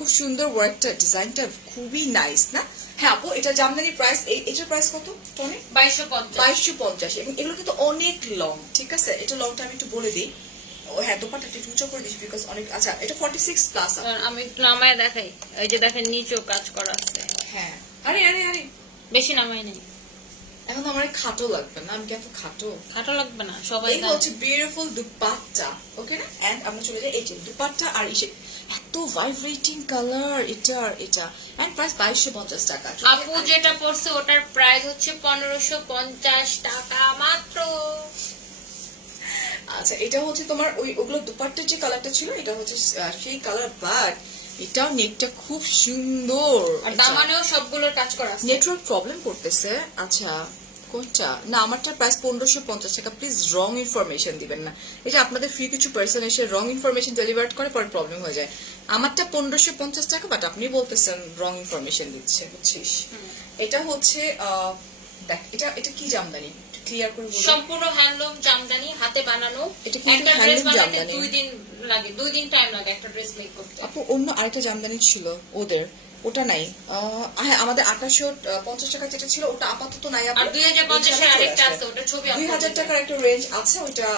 খুব সুন্দর ওয়ার্কটা, ডিজাইনটা খুবই নাইস না? হ্যাঁ আপু, এটা জামদানি প্রাইস, এটার প্রাইস কত? 2250। এবং এগুলো কিন্তু অনেক লং, ঠিক আছে? এটা লংটা আমি একটু বলে দিই। হ্যাঁ, দোপাট্টা একটু উঁচু করে দিস বিকজ অনেক। আচ্ছা, এটা 46 প্লাস। আমি একটু নামায় দেখাই, এই যে দেখেন নিচেও কাজ করা আছে। হ্যাঁ, আরে আরে আরে বেশি নামাই নেই। এখন আমার খাটো লাগবে না, আমি কি এত খাটো লাগবে না, সবাই এই হচ্ছে বিউটিফুল দুপাট্টা, ওকে না? এন্ড আমরা চলে যাই এই যে দুপাট্টা, আর ইসে এত ভাইব্রেটিং কালার এটা এন্ড প্রাইস 2250 টাকা। আপু যেটা পড়ছে ওটার প্রাইস হচ্ছে 1550 টাকা মাত্র। আচ্ছা, এটা হচ্ছে তোমার ওগুলো দুপাট্টার যে কালারটা ছিল এটা হচ্ছে সেই কালার, বাট এটাও নেকটা খুব সুন্দর, আর দামানেও সবগুলোর কাজ করা আছে। নেটওয়ার্ক প্রবলেম করতেছে। আচ্ছা, কোনটা? না, আমারটার প্রাইস 1550 টাকা। প্লিজ রং ইনফরমেশন দিবেন না, এই যে আপনাদের ফ্রি কিছু পার্সন এসে রং ইনফরমেশন ডেলিভার করে, পরে প্রবলেম হয়ে যায়। আমারটা 1550 টাকা, বাট আপনি বলতেছেন রং ইনফরমেশন দিচ্ছে, বুঝছিস? এটা হচ্ছে দেখ, এটা কি জামদানি ক্লিয়ার করে বলুন। সম্পূর্ণ হ্যান্ডলুম জামদানি, হাতে বানানো। একটা ড্রেস বানাতে 2 দিন লাগে, 2 দিন টাইম লাগে একটা ড্রেস মেক করতে। আপু অন্য আরেকটা জামদানি ছিল ওদের, ওটা নাই। হ্যাঁ, আমাদের 2850 টাকা যেটা ছিল ওটা আপাতত নাই। আর 2050 এর আরেকটা আছে, ওটা ছবি 2000 টাকার একটা রেঞ্জ আছে, ওটা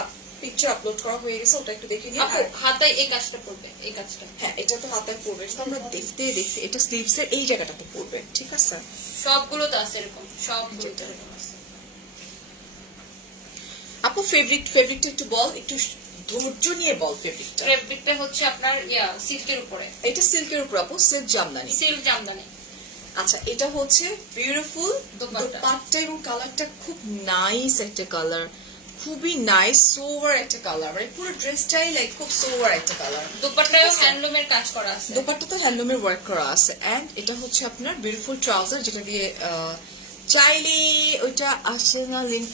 পিকচার আপলোড করা হয়ে গেছে, ওটা একটু দেখে নিন। আপু হাতে এই কাজটা পড়বে, এই কাজটা। হ্যাঁ, এটা তো হাতে পড়বে, এটা আমরা দেখতে এটা স্লিভস এর এই জায়গাটাতে পড়বে, ঠিক আছে? সবগুলো তো আছে এরকম, সবগুলো এরকম আছে। আপু ফেব্রিকটা একটু বল, একটু ধৈর্য নিয়ে বল। ফেব্রিকটা হচ্ছে আপনার সিল্কের উপরে। এটা সিল্কের উপর আপু, সিল্ক জামদানি। আচ্ছা, এটা হচ্ছে বিউটিফুল দোপাট্টা এবং কালারটা খুব নাইস একটা কালার, খুবই নাইস সোভার একটা কালার, মানে পুরো ড্রেসটাই লাইক খুব সোভার একটা কালার। দোপাট্টায় হ্যান্ডলুমের কাজ করা আছে, দোপাট্টা তো হ্যান্ডলুমের ওয়ার্ক করা আছে। এন্ড এটা হচ্ছে আপনার বিউটিফুল ট্রাউজার, যেটা দিয়ে চাইলে ওইটা আসে না লিঙ্ক।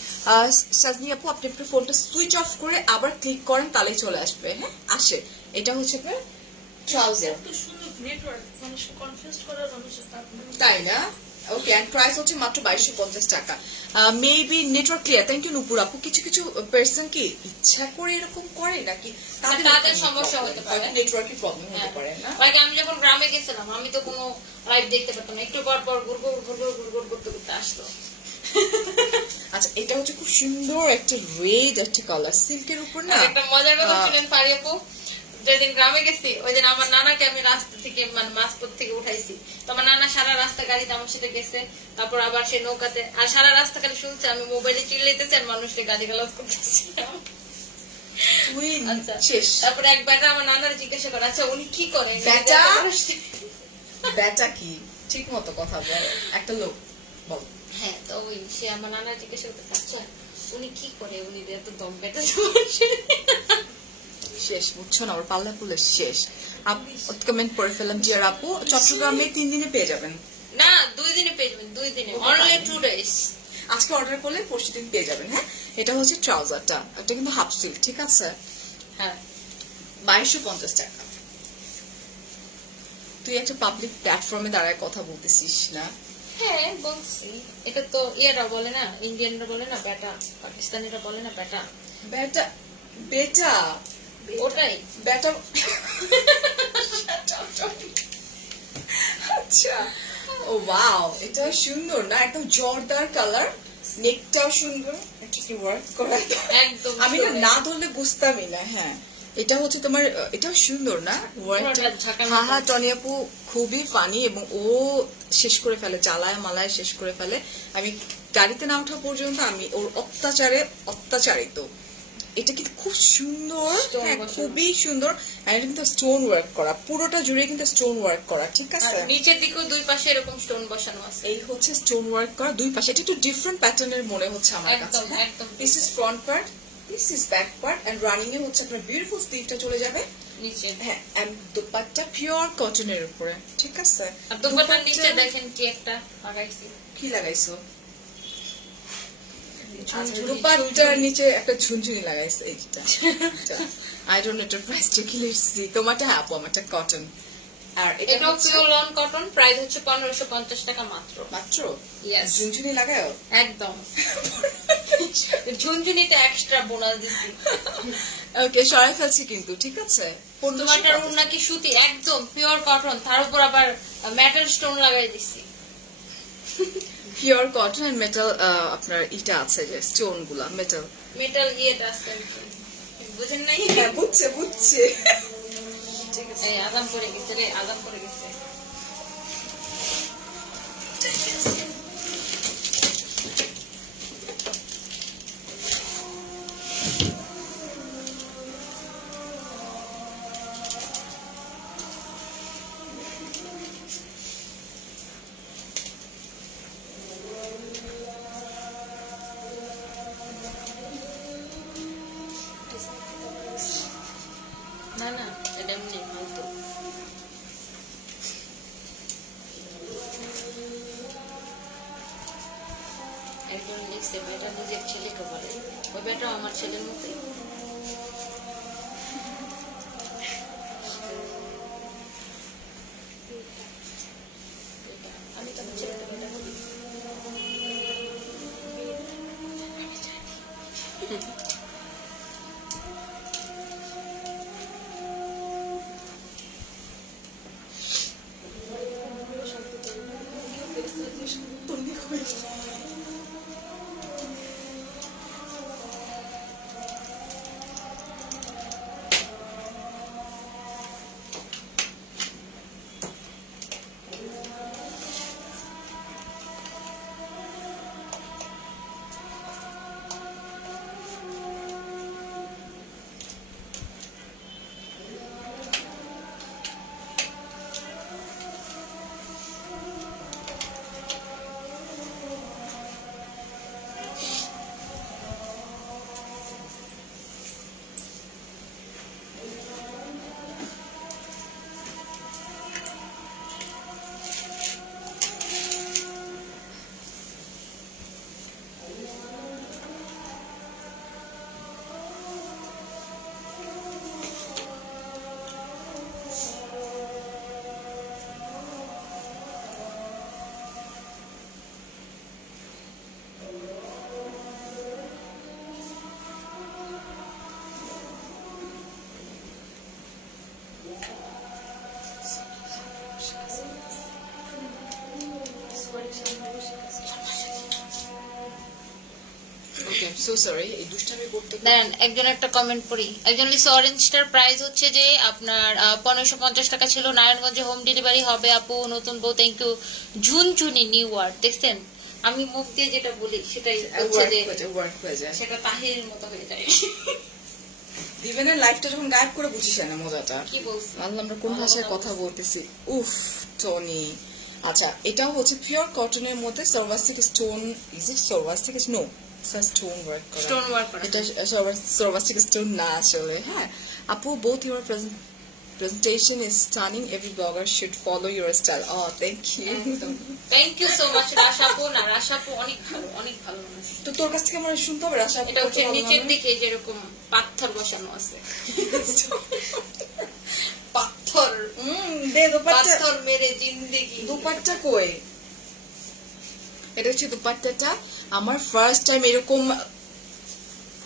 সাজনি আপু, আপনি আপনার ফোনটা সুইচ অফ করে আবার ক্লিক করেন, তাহলে চলে আসবে। হ্যাঁ, আসে। এটা হচ্ছে আপনার ট্রাউজার, তাই না? ওকে, এন্ড প্রাইস হচ্ছে মাত্র 2250 টাকা। Maybe network clear. Thank you Nupur আপু। কিছু কিছু পার্সন কি ইচ্ছা করে এরকম করে নাকি তাদের সমস্যা হতে পারে, নেটওয়ার্কের প্রবলেম হতে পারে না? আমি যখন গ্রামে গেছিলাম, আমি তো কোনো লাইভ দেখতে পারতাম না, একটু পর পর গুড়গুড় করতে করতে আসতো। আচ্ছা, এটা হচ্ছে খুব সুন্দর একটা রেড একটা কালার, সিল্কের উপর না? একটা মজার কথা শুনেন পারি আপু, যেদিন গ্রামে গেছি ওই দিন আমার নানাকে আমি রাস্তা থেকে মানে মাঝপথ থেকে উঠাইছি, তো আমার নানা সারা রাস্তা গাড়িতে আমার সাথে গেছে, তারপর আবার সে নৌকাতে, আর সারা রাস্তা খালি শুনছে আমি মোবাইলে চিল্লাইতেছি আর মানুষকে গাড়ি গালাজ করতেছি। তারপরে এক বেটা আমার নানার জিজ্ঞাসা করে, আচ্ছা উনি কি করেন? বেটা কি ঠিক মতো কথা বল, একটা লোক বল। হ্যাঁ, তো ওই সে আমার নানার জিজ্ঞাসা করতে, আচ্ছা উনি কি করে, উনি এত দম বেটা শেষ, বুঝছো না? ওর পাল্লা পুলে শেষ। কমেন্ট করে ফেললাম ডিয়ার আপু, চট্টগ্রামে 3 দিনে পেয়ে যাবেন। না, 2 দিনে পেয়ে যাবেন, 2 দিনে, অনলি 2 ডেজ। আজকে অর্ডার করলে পরশু দিন পেয়ে যাবেন। হ্যাঁ, এটা হচ্ছে ট্রাউজারটা, এটা কিন্তু হাফ সিল্ক, ঠিক আছে? হ্যাঁ, 2250 টাকা। তুই একটা পাবলিক প্ল্যাটফর্মে দাঁড়ায় কথা বলতেছিস না? হ্যাঁ বলছি, এটা তো ইয়েরা বলে না, ইন্ডিয়ানরা বলে না বেটা, পাকিস্তানিরা বলে না বেটা। বেটা বেটা ওটাই বেটা। আচ্ছা, ও ওয়াও, এটা সুন্দর না? একদম জোরদার কালার, নেকটাও সুন্দর, এটা কি ওয়ার্ক করা একদম, আমি না ধরলে বুঝতামই না। হ্যাঁ, এটা হচ্ছে তোমার, এটাও সুন্দর না? হা টনিয়াপু খুবই ফানি, এবং ও শেষ করে ফেলে, চালায় মালায় শেষ করে ফেলে। আমি গাড়িতে না ওঠা পর্যন্ত আমি ওর অত্যাচারিত। এটা কিন্তু খুব সুন্দর, খুবই সুন্দর। এটা কিন্তু স্টোন ওয়ার্ক করা, পুরোটা জুড়ে কিন্তু স্টোন ওয়ার্ক করা, ঠিক আছে? নিচের দিকেও 2 পাশে এরকম স্টোন বসানো আছে। এই হচ্ছে স্টোন ওয়ার্ক করা 2 পাশে। এটা একটু ডিফারেন্ট প্যাটার্নের মনে হচ্ছে আমার কাছে। This is front part, this is back part, and running a হচ্ছে আপনার বিউটিফুল স্লিভটা চলে যাবে নিচে। হ্যাঁ, এন্ড দোপাট্টা পিওর কটনের উপরে, ঠিক আছে? আর দোপাট্টার নিচে দেখেন কি একটা লাগাইছি। কি লাগাইছো? দোপাট্টার নিচে একটা ঝুনঝুনি লাগাইছে। এইটা আই ডোন্ট নো এটার প্রাইসটা কি লিখছি তোমারটা? হ্যাঁ আপু, আমারটা কটন। আর এটা হচ্ছে পিওর লন কটন, প্রাইস হচ্ছে 1550 টাকা মাত্র। মাত্র? ইয়েস। ঝুনঝুনি লাগায়ও? একদম। ঝুনঝুনিতে এক্সট্রা বোনাস দিছি। ওকে, সরাই ফেলছি কিন্তু, ঠিক আছে। তোমারটার ওড়না কি সুতি, একদম পিওর কটন, তার উপর আবার মেটাল স্টোন লাগাই দিছি। পিওর কটন এন্ড মেটাল, আপনার ইটা আছে যে স্টোন গুলা, মেটাল ইয়েটা আছে, বুঝেন নাই? বুঝছে বুঝছে। আজাম করে গেছে রে, আজাম করে গেছে। না না, এটা এমনি ফালতু। একজন লিখছে বেটা নিজের ছেলেকে বলে, ওই বেটা আমার ছেলের মতোই। আমি তো আমার ছেলেকে বেটা বলি। একজন একটা কমেন্ট পড়ি। একজন লিখছে অরেঞ্জটার প্রাইস হচ্ছে যে আপনার 1550 টাকা ছিল, নারায়ণগঞ্জে হোম ডেলিভারি হবে আপু, নতুন বউ, থ্যাংক ইউ। ঝুনঝুনি নিউ ওয়ার্ড, দেখছেন আমি মুখ দিয়ে যেটা বলি সেটাই সেটা তাহিরের মতো হয়ে যায়। দিবেনের লাইফটা যখন গায়েব করে বুঝিস না মজাটা। কি বলছি আমরা কোন ভাষায় কথা বলতেছি? উফ টনি। আচ্ছা, এটাও হচ্ছে পিওর কটনের মধ্যে সার্ভাস্টিক স্টোন, ইজ ইট সার্ভাস্টিক? নো, স্টোন ওয়ার্ক করা, স্টোন ওয়ার্ক করা। এটা সার্ভাস্টিক স্টোন না আসলে। হ্যাঁ আপু, both your presentation is stunning, every blogger should follow your style. Oh, thank you. Thank you so much রাশাপু। না রাশাপু অনেক ভালো, অনেক ভালো মানুষ। তো তোর কাছ থেকে আমার শুনতে হবে রাশাপু। এটা হচ্ছে নিচের দিকে যেরকম পাথর বসানো আছে। পাথর দে দুপাট্টা, পাথর মেরে জিন্দেগি। দুপাট্টা কই? এটা হচ্ছে দুপাট্টাটা। আমার ফার্স্ট টাইম এরকম,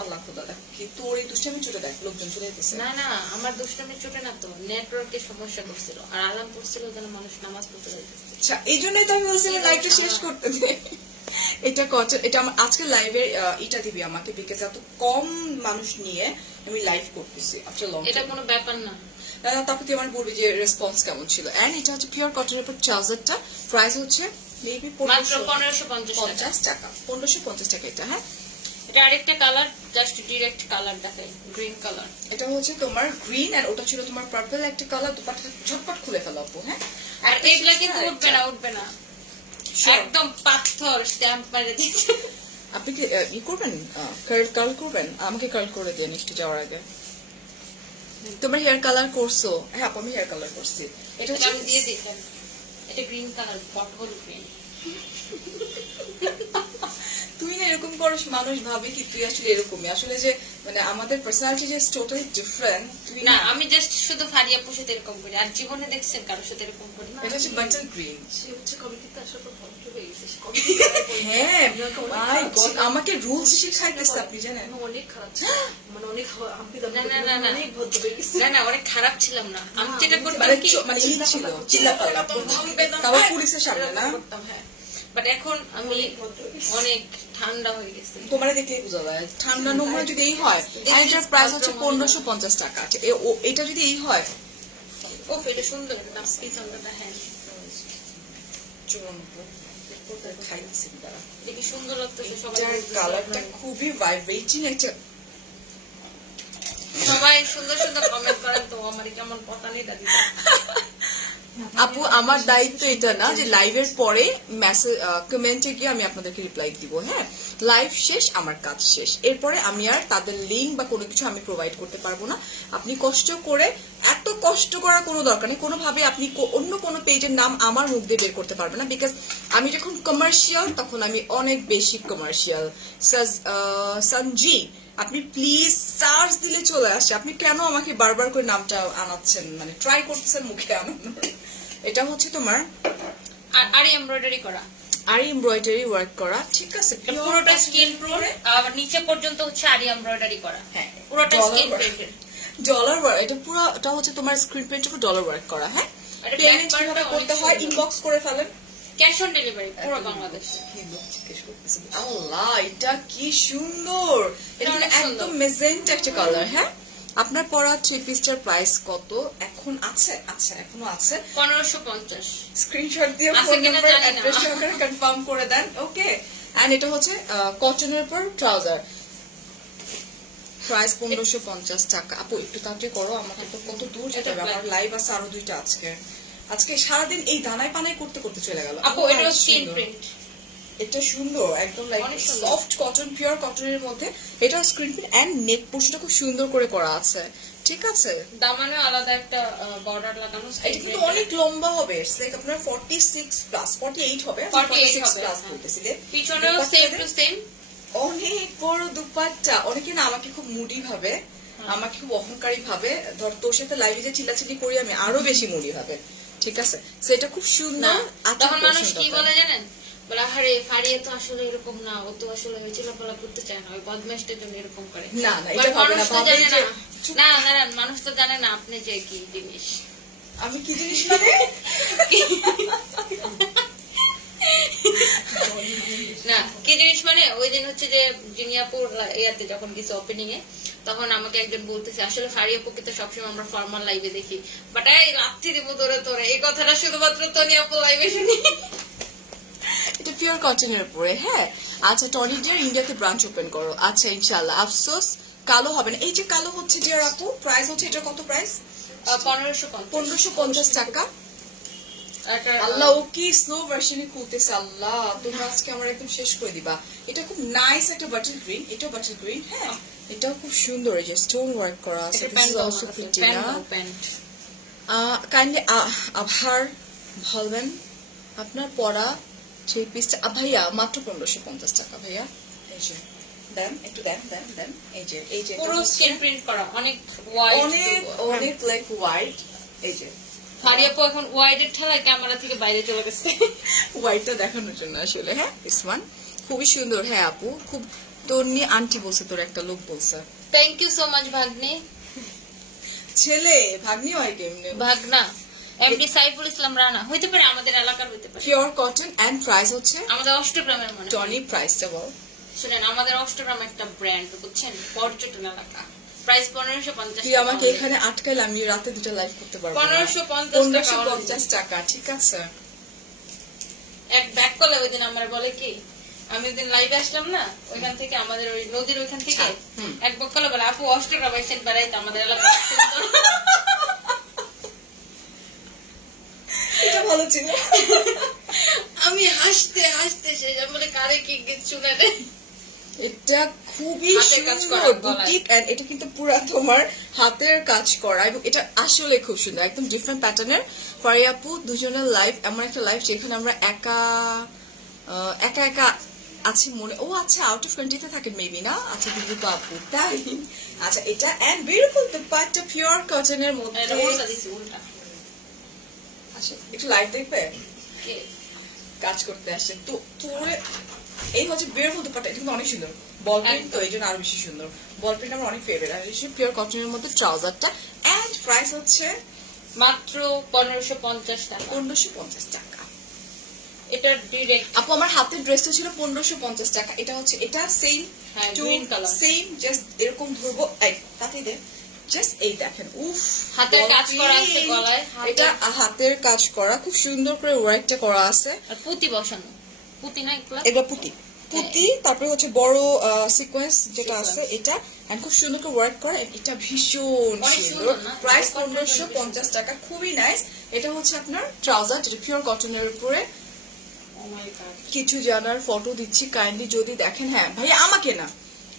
আল্লাহ খোদা দেখ কি তোর এই দুষ্টামি চোটে দেখ, লোকজন চলে যেতেছে। না না, আমার দুষ্টামি চোটে না তো, নেটওয়ার্কের সমস্যা করছিল আর আলাম পড়ছিল যেন মানুষ নামাজ পড়তে যাইতেছে। আচ্ছা, এই জন্যই তো আমি বলছিলাম লাইভটা শেষ করতে দে। এটা কটন, এটা আমার আজকে লাইভের এটা দিবি আমাকে, বিকজ এত কম মানুষ নিয়ে আমি লাইভ করতেছি আফটার লং। এটা কোনো ব্যাপার না। তারপর তুই আমার বলবি যে রেসপন্স কেমন ছিল। এন্ড এটা হচ্ছে পিওর কটনের উপর ট্রাউজারটা, প্রাইস হচ্ছে মেবি মাত্র 1550 টাকা। 1550 টাকা এটা। হ্যাঁ, এটা আরেকটা কালার, জাস্ট ডিরেক্ট কালার দেখাই, গ্রিন কালার। এটা হচ্ছে তোমার গ্রিন আর ওটা ছিল তোমার পার্পল একটা কালার। দুপাট্টা ঝটপট খুলে ফেলো আপু। হ্যাঁ, আর এগুলা কিন্তু উঠবে না, উঠবে না, একদম পাথর স্ট্যাম্প মেরে দিয়েছে। আপনি কি ই করবেন, কার্ল করবেন? আমাকে কার্ল করে দেন একটু যাওয়ার আগে। তোমার হেয়ার কালার করছো? হ্যাঁ আপু, আমি হেয়ার কালার করছি। এটা হচ্ছে আমি দিয়ে দিই, এটা গ্রিন কালার, বটল গ্রিন। তুই না এরকম করিস, মানুষ ভাবে কি তুই আসলে এরকমই, আসলে যে মানে আমাদের পার্সোনালিটি যে টোটালি ডিফারেন্ট। তুই না, আমি জাস্ট শুধু ফারিয়া আপুর সাথে এরকম করি, আর জীবনে দেখছেন কারোর সাথে এরকম করি না। এটা হচ্ছে বাটার গ্রিন। সে হচ্ছে কমিটিতে আসার পর ভদ্র হয়ে গেছে। হ্যাঁ মাই গড, আমাকে রুলস শিখাইতেছে আপনি জানেন। অনেক খারাপ ছিল, মানে অনেক অনেক ভদ্র হয়ে গেছে। না না, অনেক খারাপ ছিলাম না, আমি যেটা করতাম কি মানে এই ছিল চিল্লাপাল্লা, তারপর পুলিশের সামনে না। হ্যাঁ, বাট এখন আমি অনেক ঠান্ডা হয়ে গেছি। তোমার দেখলেই বোঝা যায় ঠান্ডা। নোংরা যদি এই হয়, এটার প্রাইস হচ্ছে 1550 টাকা। এটা যদি এই হয়, ও এটা সুন্দর, এটা পিস আন্ডারটা হ্যান্ড খাইতেছি তারা। দেখি সুন্দর লাগতেছে, সবার কালারটা খুবই ভাইব্রেটিং একটা। সবাই সুন্দর সুন্দর কমেন্ট করেন, তো আমার কেমন পতা নেই দাদি। আপু আমার দায়িত্ব এটা না যে লাইভের পরে মেসেজ কমেন্টে গিয়ে আমি আপনাদেরকে রিপ্লাই দিব। হ্যাঁ, লাইভ শেষ, আমার কাজ শেষ, এরপরে আমি আর তাদের লিঙ্ক বা কোনো কিছু আমি প্রোভাইড করতে পারবো না। আপনি কষ্ট করে, এত কষ্ট করার কোনো দরকার নেই, কোনোভাবে আপনি অন্য কোনো পেজের নাম আমার মুখ দিয়ে বের করতে পারবেন না, বিকজ আমি যখন কমার্শিয়াল তখন আমি অনেক বেশি কমার্শিয়াল। সঞ্জি, আপনি প্লিজ সার্চ দিলে চলে আসছে। আপনি কেন আমাকে বারবার করে নামটা আনাচ্ছেন, মানে ট্রাই করতেছেন মুখে আনানোর। এটা হচ্ছে তোমার আরি এমব্রয়ডারি করা, আরি এমব্রয়ডারি ওয়ার্ক করা, ঠিক আছে, পুরোটা স্কিন প্রিন্ট, আর নিচে পর্যন্ত হচ্ছে আরি এমব্রয়ডারি করা। হ্যাঁ, পুরোটা স্কিন প্রিন্টেড ডলার ওয়ার্ক। এটা পুরোটা হচ্ছে তোমার স্ক্রিন প্রিন্টের উপর ডলার ওয়ার্ক করা। হ্যাঁ, পেমেন্ট কিভাবে করতে হয় ইনবক্স করে ফেলেন, ক্যাশ অন ডেলিভারি পুরো বাংলাদেশ। আল্লাহ, এটা কি সুন্দর, এটা একদম মেজেন্টা একটা কালার। হ্যাঁ, আপনার পরা 3 পিসটার প্রাইস কত এখন আছে? আচ্ছা, এখনো আছে 1550। স্ক্রিনশট দিয়ে ফোন নাম্বার অ্যাড্রেস সহকারে কনফার্ম করে দেন। ওকে, এন্ড এটা হচ্ছে কটনের উপর ট্রাউজার, প্রাইস 1550 টাকা। আপু একটু তাড়াতাড়ি করো, আমাকে তো কত দূর যেতে হবে, আমার লাইভ আছে আরো 2টা আজকে সারাদিন এই দানায় পানায় করতে করতে চলে গেল। আপু এটা স্কিন প্রিন্ট, এটা সুন্দর, একদম লাইক সফট কটন, পিওর কটনের মধ্যে। এটা স্ক্রিন প্রিন্ট এন্ড নেক পোর্শনটা খুব সুন্দর করে করা আছে, ঠিক আছে। দামানে আলাদা একটা বর্ডার লাগানো। এটা কিন্তু অনেক লম্বা হবে, লাইক আপনার 46 প্লাস 48 হবে, 46 প্লাস বলতেছিলে। পিছনেও সেম টু সেম, অনেক বড় দুপাট্টা। অনেকে না আমাকে খুব মুডি ভাবে, আমাকে খুব অহংকারী ভাবে, ধর তোর সাথে লাইভে যে চিল্লাচিল্লি করি আমি আরো বেশি মুডি ভাবে, ঠিক আছে। সেটা খুব সুন্দর। তখন মানুষ কি বলে জানেন, বলে আরে ফারিয়া তো আসলে এরকম না, ও তো আসলে চিল্লাপাল্লা করতে চায় না, ওই বদমাইশটার জন্য এরকম করে। না না, এটা ভাবে না, ভাবে যে না না, মানুষ তো জানে না আপনি যে কি জিনিস। আমি কি জিনিস মানে না কি জিনিস মানে, ওই দিন হচ্ছে যে জিনিয়াপুর ইয়াতে যখন গেছে ওপেনিং এ, তখন আমাকে একজন বলতেছে আসলে ফারিয়াপুকে তো সবসময় আমরা ফর্মাল লাইভে দেখি, বাট এই রাত্রি দিব তোরে তোরে, এই কথাটা শুধুমাত্র তনিয়াপুর লাইভে শুনি। এটা পিওর কটনের উপরে। হ্যাঁ, আচ্ছা, টনি ডিয়ার ইন্ডিয়াতে ব্রাঞ্চ ওপেন করো। আচ্ছা ইনশাআল্লাহ। আফসোস কালো হবে না। এই যে কালো হচ্ছে ডিয়ার আপু, প্রাইস হচ্ছে, এটা কত প্রাইস? 1550 টাকা। আল্লাহ, ও কি স্নো ভার্সনে খুলতেছে, আল্লাহ তোমরা আজকে আমার একদম শেষ করে দিবা। এটা খুব নাইস একটা বাটার গ্রিন, এটাও বাটার গ্রিন। হ্যাঁ, এটাও খুব সুন্দর, এই যে স্টোন ওয়ার্ক করা আছে। কাইন্ডলি আভার বলবেন আপনার পরা 3 পিসটা ভাইয়া মাত্র 1550 টাকা। ভাইয়া এই যে দেন, একটু দেন দেন দেন। এই যে পুরো স্ক্রিন প্রিন্ট করা, অনেক অনেক ব্ল্যাক হোয়াইট। এই যে ফারিয়াপু এখন ওয়াইডের ঠেলায় ক্যামেরা থেকে বাইরে চলে গেছে হোয়াইটটা দেখানোর জন্য আসলে। হ্যাঁ, দিস ওয়ান খুবই সুন্দর। হ্যাঁ আপু, খুব তোর নিয়ে আন্টি বলছে, তোর একটা লোক বলছে। থ্যাংক ইউ সো মাচ ভাগ্নে। ছেলে ভাগ্নি হয় কেমনে? ভাগনা এমডি সাইফুল ইসলাম রানা হইতে পারে, আমাদের এলাকার হইতে পারে। পিওর কটন এন্ড প্রাইস হচ্ছে আমাদের অষ্টগ্রামের। মানে টনি প্রাইসটা বল। শুনেন, আমাদের অষ্টগ্রাম একটা ব্র্যান্ড, বুঝছেন, পর্যটন এলাকা। প্রাইস 1550। তুই আমাকে এখানে আটকাইলে আমি রাতে 2টা লাইভ করতে পারবো। 1550 টাকা, ঠিক আছে। এক ব্যাক করলে ওই দিন আমার বলে কি, আমি ওই দিন লাইভে আসলাম না, ওইখান থেকে আমাদের ওই নদীর ওইখান থেকে এক ব্যাক করলে বলে আপু অষ্টগ্রাম আইসেন বেড়াইতে আমাদের এলাকা। এটা ভালো ছিল। আমি হাসতে হাসতে শেষ, বলে কারে কি গীত শুনে রে। এটা খুবই সুন্দর বুটিক, এন্ড এটা কিন্তু পুরো তোমার হাতের কাজ করা, এবং এটা আসলে খুব সুন্দর, একদম ডিফারেন্ট প্যাটার্নের। ফারিয়াপু দুজনের লাইভ, এমন একটা লাইভ যেখানে আমরা একা একা আছে মনে, ও আচ্ছা আউট অফ কান্ট্রিতে থাকেন মেবি না? আচ্ছা দিদি তো আপু তাই। আচ্ছা এটা এন্ড বিউটিফুল দুপাট্টা পিওর কটনের মধ্যে। আচ্ছা একটু লাইভ দেখবে, কাজ করতে আসছে তো তোরে। এই হচ্ছে বিউটিফুল দুপাট্টা, এটা কিন্তু অনেক সুন্দর, বল প্রিন্ট তো এই জন্য আরো বেশি সুন্দর। বল প্রিন্ট আমার অনেক ফেভারিট। আর পিওর কটনের মধ্যে ট্রাউজারটা এন্ড প্রাইস হচ্ছে মাত্র 1550 টাকা। 1550 টাকা। এটা ডিরেক্ট আপু আমার হাতের ড্রেসটা ছিল 1550 টাকা। এটা হচ্ছে এটা same green colour, same just এরকম ধরবো, এই তাতে দে জাস্ট এই দেখেন, উফ হাতের কাজ করা আছে গলায়, এটা হাতের কাজ করা, খুব সুন্দর করে ওয়ার্কটা করা আছে। আর পুঁতি বসানো, পুঁতি না এগুলো পুঁতি, পুঁতি তারপরে হচ্ছে বড় সিকোয়েন্স যেটা আছে এটা, এন্ড খুব সুন্দর করে ওয়ার্ক করা। এটা ভীষণ সুন্দর, প্রাইস 1550 টাকা, খুবই নাইস। এটা হচ্ছে আপনার ট্রাউজার, যেটা পিওর কটনের উপরে। কিছু জানার ফটো দিচ্ছি, কাইন্ডলি যদি দেখেন। হ্যাঁ ভাইয়া আমাকে না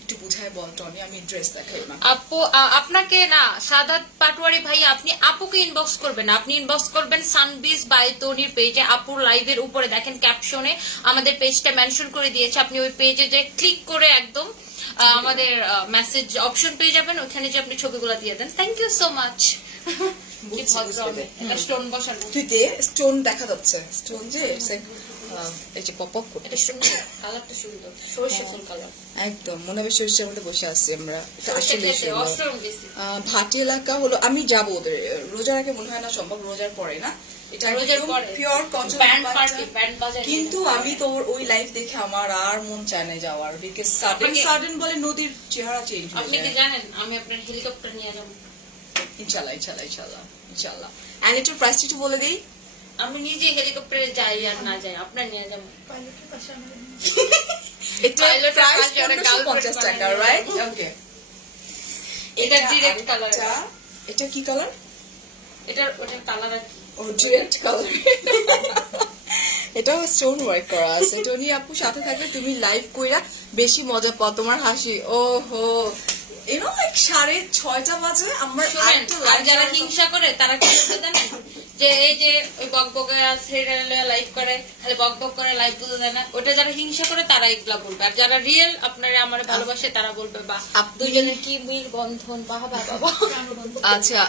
একটু বুঝায় বল টনি, আমি ড্রেস দেখাই না আপু, আপনাকে না সাদাত পাটোয়ারি ভাই, আপনি আপুকে ইনবক্স করবেন, আপনি ইনবক্স করবেন সানবিজ বাই তনির পেজে। আপুর লাইভের উপরে দেখেন ক্যাপশনে আমাদের পেজটা মেনশন করে দিয়েছে, আপনি ওই পেজে যে ক্লিক করে একদম আমাদের মেসেজ অপশন পেয়ে যাবেন, ওখানে যে আপনি ছবিগুলো দিয়ে দেন। Thank you so much. Stone বসানো, তুই দে স্টোন দেখা যাচ্ছে, স্টোন যে এই যে পপ আপ করতে, কালারটা সুন্দর, সরষে ফুল কালার একদম মনে হবে সরিষার মধ্যে বসে আছি আমরা। আসলে ভাটি এলাকা হলো, আমি যাবো ওদের রোজার আগে মনে হয় না সম্ভব, রোজার পরে না, এটা পিওর কটন। কিন্তু আমি তো ওই লাইফ দেখে আমার আর মন চায় না যাওয়ার, বিকজ সাডেন বলে নদীর চেহারা চেঞ্জ হয়ে যায়। আপনি কি জানেন আমি আপনার হেলিকপ্টার নিয়ে যাব? ইনশাআল্লাহ ইনশাআল্লাহ ইনশাআল্লাহ ইনশাআল্লাহ। এন্ড এটার প্রাইসটা একটু বলে দেই। আমি নিজে হেলিকপ্টারে যাই আর না যাই, আপনার নিয়ে যাবো। পাইলটের পাশে আমাদের এটা প্রাইস 1550 টাকা, রাইট? ওকে। এটা ডিরেক্ট কালার। এটা কি কালার? এটা ওটা কালার আছে, ও ডিরেক্ট কালার। এটাও স্টোন ওয়ার্ক করা আছে। টনি আপু সাথে থাকলে তুমি লাইভ কইরা বেশি মজা পাও, তোমার হাসি ওহো। এনো লাইক 6:30 বাজে আমার আরেকটা লাইভ। যারা হিংসা করে তারা কি করতে জানেন, যে এই যে ওই বকবকে লাইভ করে, খালি বকবক করে লাইভ বুঝতে দেয় না, ওটা যারা হিংসা করে তারা এগুলা বলবে। আর যারা রিয়েল আপনারা আমার ভালোবাসে তারা বলবে বা দুজনে কি মিল বন্ধন, বাবা বাবা। আচ্ছা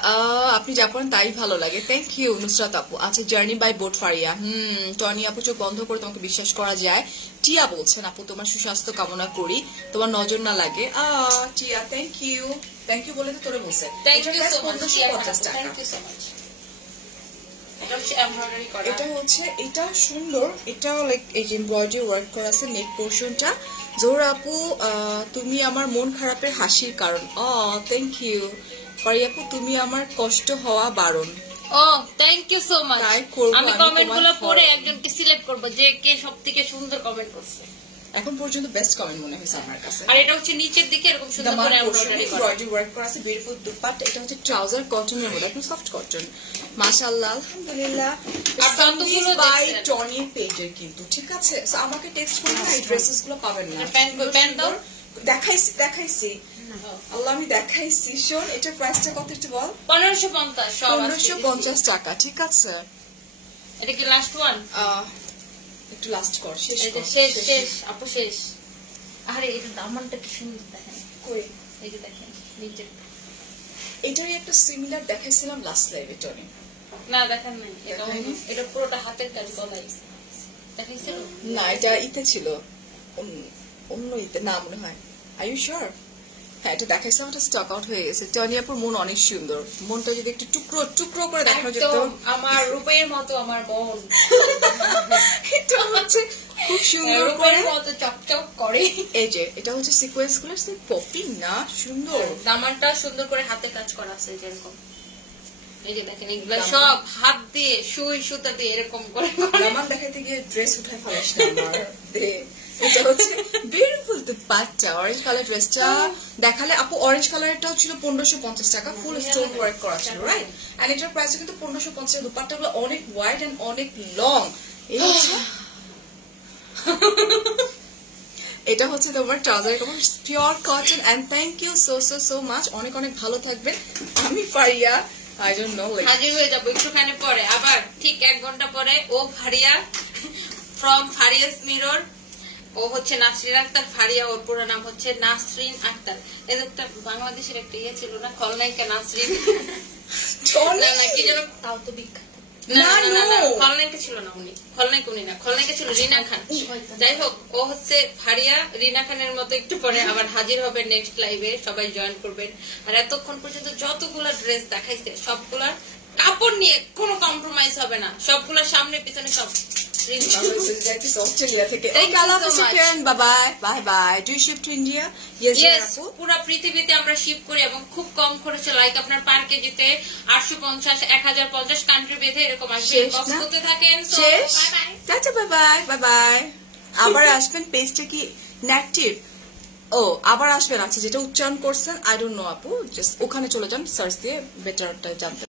আপনি যা পড়েন তাই ভালো লাগে, থ্যাংক ইউ নুসরাত আপু। আচ্ছা journey by boat Faria, Tony আপু চোখ বন্ধ করে তোমাকে বিশ্বাস করা যায়। টিয়া বলছেন আপু তোমার সুস্বাস্থ্য কামনা করি, তোমার নজর না লাগে। টিয়া থ্যাংক ইউ বলে তো তোরে বলছে। থ্যাংক ইউ সো মাচ, 1550 টাকা। Thank you so much. এটা হচ্ছে এটা সুন্দর, এটা লাইক এই যে এমব্রয়ডারি ওয়ার্ক করা আছে নেক পোরশনটা। জোহরা আপু তুমি আমার মন খারাপের হাসির কারণ। থ্যাংক ইউ ফারিয়া আপু, তুমি আমার কষ্ট হওয়া বারণ। Thank you so much. আমি কমেন্ট গুলো পড়ে একজনকে সিলেক্ট করবো যে কে সব থেকে সুন্দর কমেন্ট করছে। এখন পর্যন্ত বেস্ট কমেন্ট মনে হয়েছে আমার কাছে। আর এটা হচ্ছে নিচের দিকে এরকম সুন্দর করে এমব্রয়ডারি ওয়ার্ক করা আছে, বিউটিফুল দুপাট্টা। এটা হচ্ছে ট্রাউজার কটনের মধ্যে, একদম সফট কটন, মাশাআল্লাহ আলহামদুলিল্লাহ। সানবিজ বাই টনি পেজের কিন্তু ঠিক আছে। সো আমাকে টেক্সট করে না, এই ড্রেসেস গুলো পাবেন না। প্যান্ট দাও, দেখাইছি আল্লাহ আমি দেখাইছি। শোন এটার প্রাইসটা কত একটু বল। 1550 টাকা, ঠিক আছে। এটা কি লাস্ট ওয়ান? একটু লাস্ট কর, শেষ আপু শেষ। আরে এটা দামানটা কি সুন্দর দেখেন, কই এই যে দেখেন নিচে। এটারই একটা সিমিলার দেখাইছিলাম লাস্ট লাইভে টনি। না দেখেন নাই, এটা পুরোটা হাতের কাজ গলায় দেখাইছিল না, এটা ইতে ছিল, অন্য ইতে না মনে হয়। Are you sure? হ্যাঁ এটা দেখাইছিলাম, এটা স্টক আউট হয়ে গেছে। টনি আপুর মন অনেক সুন্দর, মনটা যদি একটু টুকরো টুকরো করে দেখানো যেত। আমার রূপের মতো আমার বোন, এটা হচ্ছে খুব সুন্দর রূপের মতো চকচক করে। এই যে এটা হচ্ছে সিকোয়েন্স গুলো পপিং না, সুন্দর। দামানটা সুন্দর করে হাতে কাজ করা আছে যেরকম। এই যে দেখেন এগুলা সব হাত দিয়ে সুই সুতা দিয়ে এরকম করে। দামান দেখাইতে গিয়ে ড্রেস উঠায় ফেলাস না আমার। এটা হচ্ছে বিউটিফুল দুপাট্টা, অরেঞ্জ কালার ড্রেসটা দেখালে আপু। অরেঞ্জ কালারটাও ছিল 1550 টাকা, ফুল স্টোন ওয়ার্ক করা ছিল, রাইট? এন্ড এটার প্রাইস কিন্তু 1550। দুপাট্টাগুলো অনেক ওয়াইড এন্ড অনেক লং। এই হচ্ছে এটা হচ্ছে তোমার trouser, pure cotton. And thank you so so so much, অনেক অনেক ভালো থাকবেন। আমি Faria, I don't know, like হাজির হয়ে যাবো একটুখানি পরে, আবার ঠিক 1 ঘন্টা পরে ও ফারিয়া ফ্রম ফারিয়াস মিরর ও হচ্ছে নাসরিন আক্তার ফারিয়া, ওর পুরো নাম হচ্ছে নাসরিন আক্তার। এই একটা বাংলাদেশের একটা ইয়ে ছিল না, খলনায়িকা নাসরিন, কি যেন, তাও তো বিখ্যাত। খলনায়িকা ছিল না উনি, খলনায়িকা উনি না, খলনায়িকা ছিল রিনা খান। যাই হোক, ও হচ্ছে ফারিয়া রিনা খানের মতো একটু পরে আবার হাজির হবে নেক্সট লাইভে, সবাই জয়েন করবেন। আর এতক্ষণ পর্যন্ত যতগুলা ড্রেস দেখাইছে সবগুলা কাপড় নিয়ে কোনো কম্প্রোমাইজ হবে না, সবগুলা সামনে পিছনে সব Australia থেকে। Okay, I love you, Karen. Bye bye. Do you ship to India? Yes, পুরো পৃথিবীতে আমরা শিপ করি এবং খুব কম খরচে, লাইক আপনার পার কেজিতে 850, 1050 কান্ট্রি বেঁধে এরকম আসবে, বক্স করতে থাকেন। Ta-ta, bye. আবার আসবেন, পেজটা কি নেটিভ? ও আবার আসবেন, আচ্ছা যেটা উচ্চারণ করছেন আই ডোন্ট নো আপু, জাস্ট ওখানে চলে যান, সার্চ দিয়ে বেটারটা জানতে